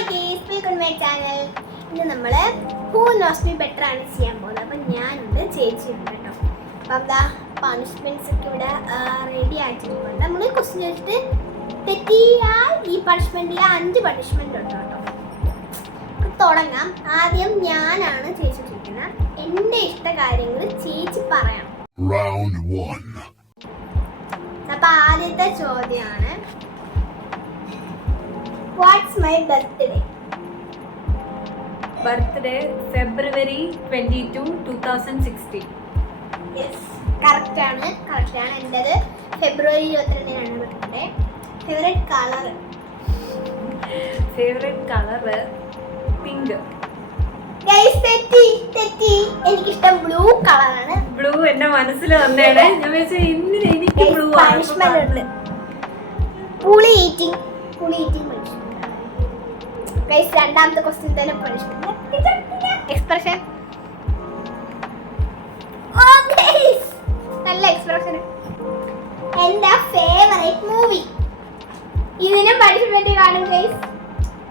Hi guys, welcome my channel. ഇന്ന് നമ്മൾ who knows me better ആണ് ചെയ്യാൻ പോകുന്നത്. അപ്പം ഞാനുണ്ട്, ചേച്ചിയുണ്ട് കേട്ടോ. അപ്പം എന്താ പണിഷ്മെൻറ്റ്സ് ഒക്കെ ഇവിടെ റെഡി ആയിട്ടുണ്ട്. നമ്മൾ ക്വസ്റ്റ്യൻ ചോദിച്ചിട്ട് തെറ്റിയാൽ ഈ പണിഷ്മെൻറ്റിൽ 5 പണിഷ്മെൻറ്റ് ഉണ്ട് കേട്ടോ. തുടങ്ങാം. ആദ്യം ഞാനാണ് ചേച്ചി ചോദിക്കുന്നത്. എൻ്റെ ഇഷ്ട കാര്യങ്ങൾ ചേച്ചി പറയണം. അപ്പം ആദ്യത്തെ ചോദ്യമാണ്, what's my birthday? Birthday February 22, 2016. Yes, കറക്റ്റാണ്. എൻ്റെത് ഫെബ്രുവരി 22-നാണ് ബർത്ത്ഡേ. Favourite colour pink. തെറ്റി. എനിക്കിഷ്ടം ബ്ലൂ കളറാണ്. ബ്ലൂ എന്റെ മനസ്സിൽ വന്നേടെ. ഞാൻ വിചാരിച്ചു ഇന്ന് എനിക്ക് ബ്ലൂ പണിഷ്മെന്റ്. പുളി ഈറ്റിംഗ് രണ്ടാമത്തെ ക്വസ്റ്റ്യൻ തന്നെ പണിഷ്മെന്റ്. എക്സ്പ്രഷൻ. നല്ല എക്സ്പ്രഷൻ. എന്റെ ഫേവറേറ്റ് മൂവി. ഇതിനും പണിഷ്മെന്റ് കാണും ഗൈസ്.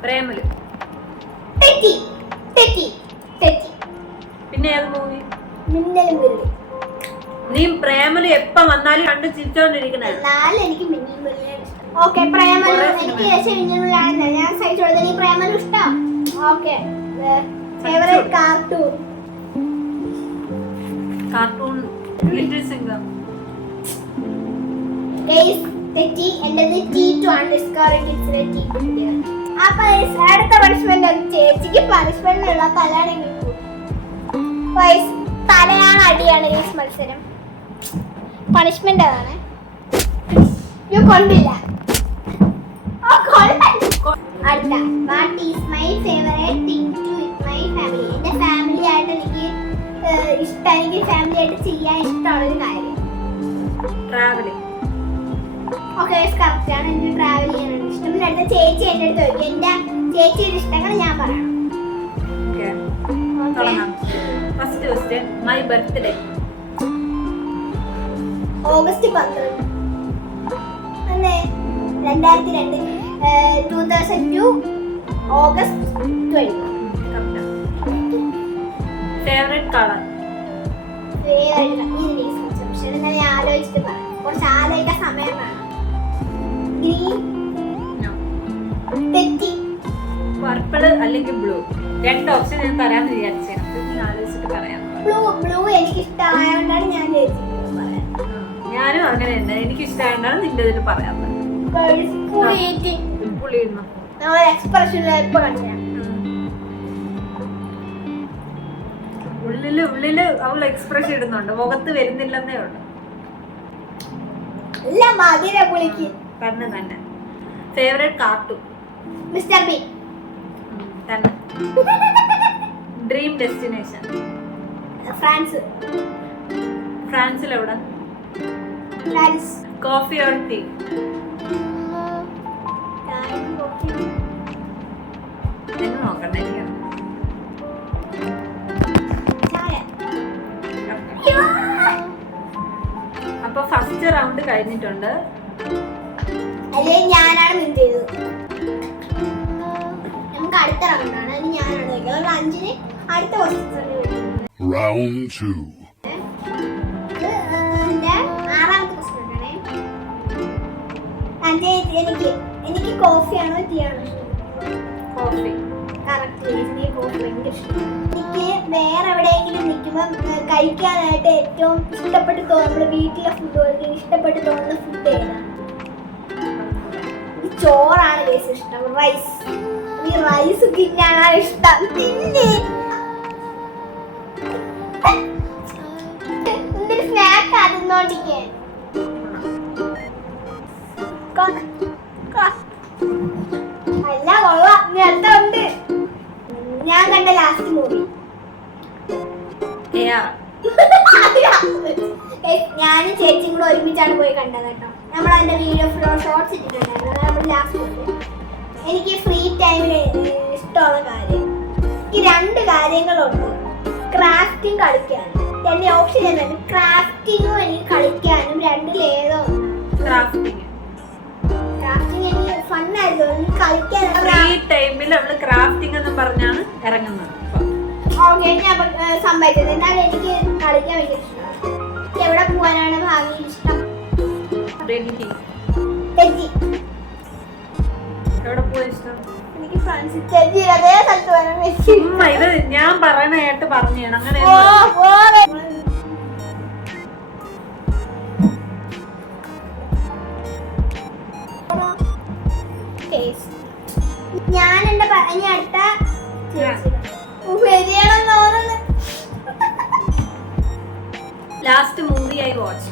പ്രേമലു. തെറ്റി. പിന്നെ ഏത് മൂവി? മിന്നലും മുരളി. നീ പ്രേമലു എപ്പ വന്നാലും കണ്ട് ചിരിച്ചോണ്ടിരിക്കണേ. എന്നാലും എനിക്ക് മിന്നലും മുരളിയാണ് ഇഷ്ടം. ഓക്കെ, പ്രേമലു എനിക്ക് ശേഷം മിന്നലും മുരളിയാണ് ഞാൻ സൈഡ് കൊടുത്തത്. ഈ പ്രേമലു ഇഷ്ടം. Okay, favourite cartoon Little Singham. Guys തെറ്റി. എന്റേത് T2 ആണ്. ഡിസ്കവറി കിഡ്സിലെ T2. അപ്പൊ അടുത്ത പണിഷ്മെന്റ് ചേച്ചിക്ക് പണിഷ്മെന്റ് ഉള്ള തലയാണി കിട്ടും. തലയാണ് അടിയാണ് ഈ മത്സരം. പണിഷ്മെന്റ് അതാണ്. കൊണ്ടില്ല. അടുത്ത, what is my favourite thing to with my family? എന്റെ ഫാമിലി ആയിട്ട് എനിക്ക് ഫാമിലി ആയിട്ട് ചെയ്യാൻ ഇഷ്ടമുള്ളൊരു കാര്യം. ട്രാവലിംഗ്. ഓക്കെ, കറക്റ്റ് ആണ്. എനിക്ക് ട്രാവൽ ചെയ്യാനാണ് ഇഷ്ടം. പിന്നെ അടുത്ത ചേച്ചി എൻ്റെ അടുത്ത് ചോദിക്കും. എൻ്റെ ചേച്ചിയുടെ ഇഷ്ടങ്ങൾ ഞാൻ പറയണം. First question, my birthday. August 12. അല്ലേ? 2002. 2002 ഓഗസ്റ്റ് 20. Favourite colour. പക്ഷേ ഞാൻ ആലോചിച്ചിട്ട് പറയാം. കുറച്ച് ആലോചിക്കാൻ സമയം വേണം. ഗ്രീൻ. തെറ്റി. പർപ്പിള് അല്ലെങ്കിൽ ബ്ലൂ. 2 ഓപ്ഷൻ ഞാൻ തരാമെന്ന് വിചാരിച്ചു. ആലോചിച്ചിട്ട് പറയാം. ബ്ലൂ എനിക്ക് ഇഷ്ടമായതുകൊണ്ടാണ് ഞാൻ ചേച്ചിക്ക് പറയാം. ഞാനും അങ്ങനെ തന്നെ. എനിക്ക് ഇഷ്ടമായതുകൊണ്ടാണ് നിന്റെ ഇതിൽ പറയാൻ ഉള്ളില് അവൾ എക്സ്പ്രഷൻ ഇടുന്നുണ്ട്, മുഖത്ത് വരുന്നില്ലെന്നേ ഉള്ളു. തന്നെ. Favourite cartoon. Mr Bean. തന്നെ. Dream destination. ഫ്രാൻസിൽ എവിടെ? Coffee or tea? എന്ന് നോക്കണ്ടേ. അപ്പൊ ഫസ്റ്റ് റൗണ്ട് കഴിഞ്ഞിട്ടുണ്ട്. ഞാനാണ് വിൻ ചെയ്തത്. നമുക്ക് അടുത്ത റൗണ്ടാണ്. അത് ഞാനാണ് 5-ന് അടുത്ത ക്വസ്റ്റ്യൻ. Round 2. എനിക്ക് കോഫിയാണോ ടീ ആണോ? കോഫി. കറക്റ്റ്. എനിക്ക് കോഫി ഭയങ്കര ഇഷ്ടമാണ്. എനിക്ക് വേറെ എവിടെയെങ്കിലും നിൽക്കുമ്പോൾ കഴിക്കാനായിട്ട് ഏറ്റവും ഇഷ്ടപ്പെട്ട് തോന്നുന്നത്, വീട്ടിലെ ഫുഡ് കഴിക്കാൻ ഇഷ്ടപ്പെട്ട് തോന്നുന്ന ഫുഡ് ഏതാണ്? ചോറാണ് ഗൈസ് ഇഷ്ടം. റൈസ്. ഈ റൈസ് തിന്നാനാണ് ഇഷ്ടം. എന്തൊരു സ്നാക്ക് ആകുന്നോണ്ടിരിക്കേ. അല്ല, കൊള്ളാം. അടുത്തുണ്ട്. ഞാൻ കണ്ട ലാസ്റ്റ് മൂവി ഞാനും ചേച്ചിയും കൂടെ ഒരുമിച്ചാണ് പോയി കണ്ടത് കേട്ടോ. നമ്മൾ അതിന്റെ വീഡിയോ ഷോർട്സ് ഇട്ടിട്ടുണ്ടായിരുന്നു. നമ്മൾ ലാസ്റ്റ് പോയി. എനിക്ക് ഫ്രീ ടൈമിൽ ഇഷ്ടമുള്ള കാര്യം, ഈ 2 കാര്യങ്ങളുണ്ട്. ക്രാഫ്റ്റിംഗ് കളിക്കാനും. 2 ഓപ്ഷൻ തന്നെ. ക്രാഫ്റ്റിംഗും എനിക്ക് കളിക്കാനും. 2-ലേതോ. ക്രാഫ്റ്റിംഗ് എനിക്ക് ഫണ്ണായിരുന്നു. കളിക്കാൻ ഫ്രീ ടൈമിൽ ചാനലിൽ അവള് ക്രാഫ്റ്റിംഗ് എന്ന് പറഞ്ഞാണ് ഇറങ്ങുന്നത്. ഓക്കെ, ഞാൻ സമ്മതിച്ചത്. എന്നാലും എനിക്ക് കളിക്കാൻ വലിയ ഇഷ്ടമാണ്. എവിടെ പോകാനാണ് ഭാവിയിൽ ഇഷ്ടം? ഡൽഹി. ഡൽഹി. എവിടെ പോവാൻ ഇഷ്ടം? എനിക്ക് ഫ്രാൻസിൽ ഡൽഹി അതേ സ്ഥലത്ത് പോകാനാണ് ഇഷ്ടം. ചുമ്മാ ഇത് ഞാൻ പറയണായിട്ട് പറഞ്ഞു അങ്ങനെ. ഞാൻ എന്റെ ഇനി അടുത്ത ശരിയാണെന്ന് തോന്നുന്നു. Last movie I watch.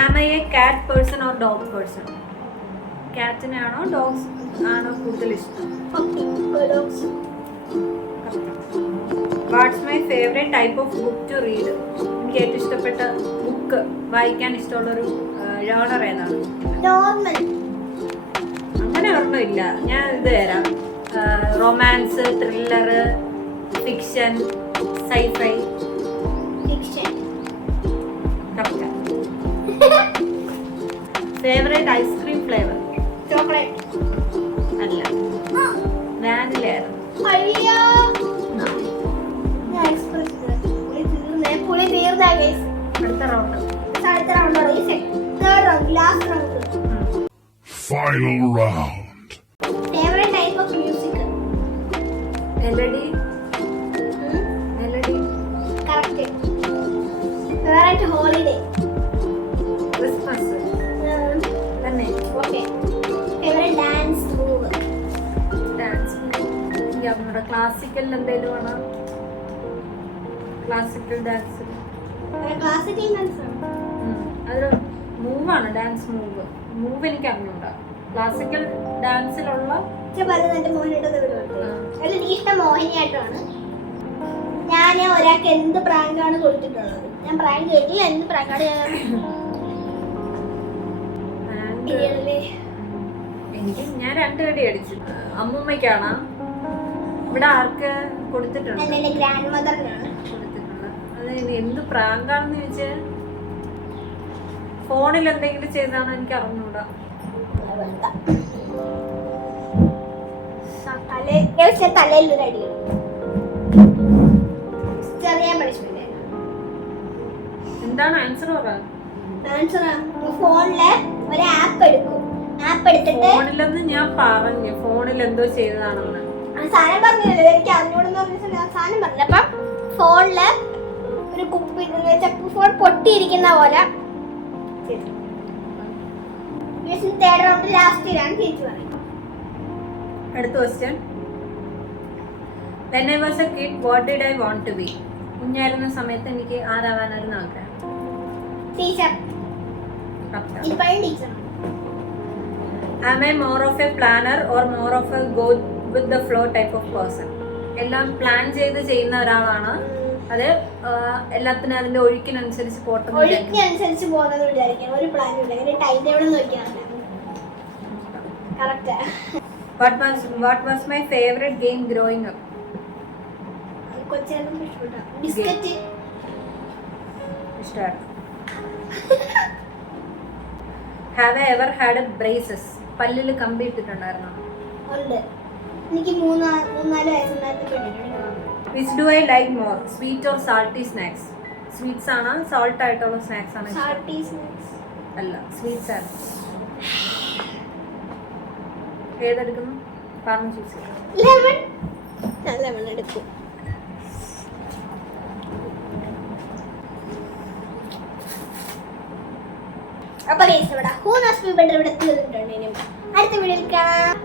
Am I a cat person or dog person? കാറ്റിനാണോ ഡോഗ്സ് ആണോ കൂടുതൽ ഇഷ്ടം? What's my favourite type of book to read? എനിക്ക് ഏറ്റവും ഇഷ്ടപ്പെട്ട ബുക്ക് വായിക്കാൻ ഇഷ്ടമുള്ളൊരു ജോണർ ഏതാണ്? നോർമൽ. അങ്ങനെ ഒരെണ്ണമില്ല. ഞാൻ ഇത് തരാം. Romance, thriller, fiction, sci-fi. Fiction. Favourite ice cream flavour? Chocolate. അല്ല, വാനില ആയിരുന്നു. അയ്യോ, ഞാൻ എക്സ്പ്രസ് പുളി തീർന്നാ ഗൈസ്. അടുത്ത റൗണ്ട്. അടുത്ത round third round, last round. Final round. Favourite type of music? Melody. Melody. Correct. Favourite holiday? Christmas തന്നെ. Okay. Favourite dance move? Dance നമ്മുടെ ക്ലാസിക്കൽ എന്തെങ്കിലും ആണോ? Classical dance. ക്ലാസിക്കൽ ഡാൻസ് ആണ്. അതൊരു മൂവാണ്, ഡാൻസ് മൂവ്. മൂവ് എനിക്ക് അറിഞ്ഞൂടാ. Classical ഡാൻസിലുള്ള Bharatanatyam, Mohiniyattam വിടുന്നുണ്ട്. അതിൽ എനിക്ക് ഇഷ്ടം മോഹിനിയാട്ടമാണ്. ഞാൻ ഒരാൾക്ക് എന്ത് പ്രാങ്കാണ് കൊടുത്തിട്ടുള്ളത്? ഞാൻ പ്രാങ്ക് ചെയ്തില്ല. എന്ത് പ്രാങ്കാണ് ഞാൻ 2 കടി അടിച്ചു. അമ്മൂമ്മയ്ക്കാണ്. ഇവിടെ ആർക്ക് കൊടുത്തിട്ടുണ്ട്? എന്റെ ഗ്രാൻഡ് മദറിനാണ് കൊടുത്തിട്ടുണ്ട്. അത് എന്ത് പ്രാങ്കാണെന്ന് ചോദിച്ചാൽ ഫോണിൽ എന്തെങ്കിലും ചെയ്താണോ എനിക്ക് അറിഞ്ഞൂടാ. തലയിൽ ഒരു അടി. ചെറിയ പണിഷ്മെന്റ്. എന്താണ് ആൻസർ? പറയാം. ആൻസർ ഫോണില് ഒരു ആപ്പ് എടുക്കും. ആപ്പ് എടുത്തിട്ട് ഫോണിലെന്ന് ഞാൻ പറഞ്ഞു. ഫോണിൽ എന്തോ ചെയ്തതാണെന്ന് സാധനം പറഞ്ഞില്ലല്ലോ. എനിക്ക് അറിഞ്ഞൂടെന്ന് പറഞ്ഞ സാധനം പറഞ്ഞില്ല. അപ്പൊ ഫോണില് ഒരു കുപ്പി, ഫോൺ പൊട്ടിയിരിക്കുന്ന പോലെ. തേർഡ് റൗണ്ട് ലാസ്റ്റിലാണ് ചേച്ചി പറയുന്നത്. അടുത്ത question. When I was a kid, what did I want to be? കുഞ്ഞായിരുന്ന സമയത്ത് എനിക്ക് ആരാവാനായിരുന്നു ആഗ്രഹം? ടീച്ചർ. ഇപ്പോഴും teacher. Am I more of a planner or more of a go with the flow type of person? എല്ലാം plan ചെയ്ത് ചെയ്യുന്ന ഒരാളാണ്, അത് എല്ലാത്തിനും അതിന്റെ ഒഴുക്കിനനുസരിച്ച് പോട്ടെന്ന് ഒഴുക്കിനനുസരിച്ച് പോകുന്നത് വിചാരിക്കാം. ഒരു പ്ലാനും ഇല്ല. ഇങ്ങനെ ടൈം ടേബിൾ നോക്കിയാണല്ലോ. Correct. What was my favorite game growing up? കൊച്ചേട്ടൻ ഇഷ്ടപ്പെട്ട ബിസ്ക്കറ്റ്. ഇഷ്ടമാണ്. Have I ever had a braces? പല്ലിൽ കമ്പി ഇട്ടിട്ടുണ്ടായിരുന്നോ? ഉണ്ട്. എനിക്ക് 3-4 വയസ്സുണ്ടായിട്ട്. Which do I like more? Sweet or salty snacks? Sweets ആണോ salt ആയിട്ടുള്ള സ്നാക്സ് ആണോ? Salty snacks. അല്ല, സ്വീറ്റ്സ് ആണ്. ഏതെടുക്കുന്നു? പറഞ്ഞു ചൂസ് ചെയ്യാം. ലെമൺ. ഞാൻ ലെമൺ എടുക്കും. അപ്പൊ ഗൈസ്, ഇവിടെ ഹൂ നോസ് മീ ബെറ്റർ ഇവിടെ തീർന്നിട്ടുണ്ട്. അടുത്ത വീഡിയോയിൽ കാണാം.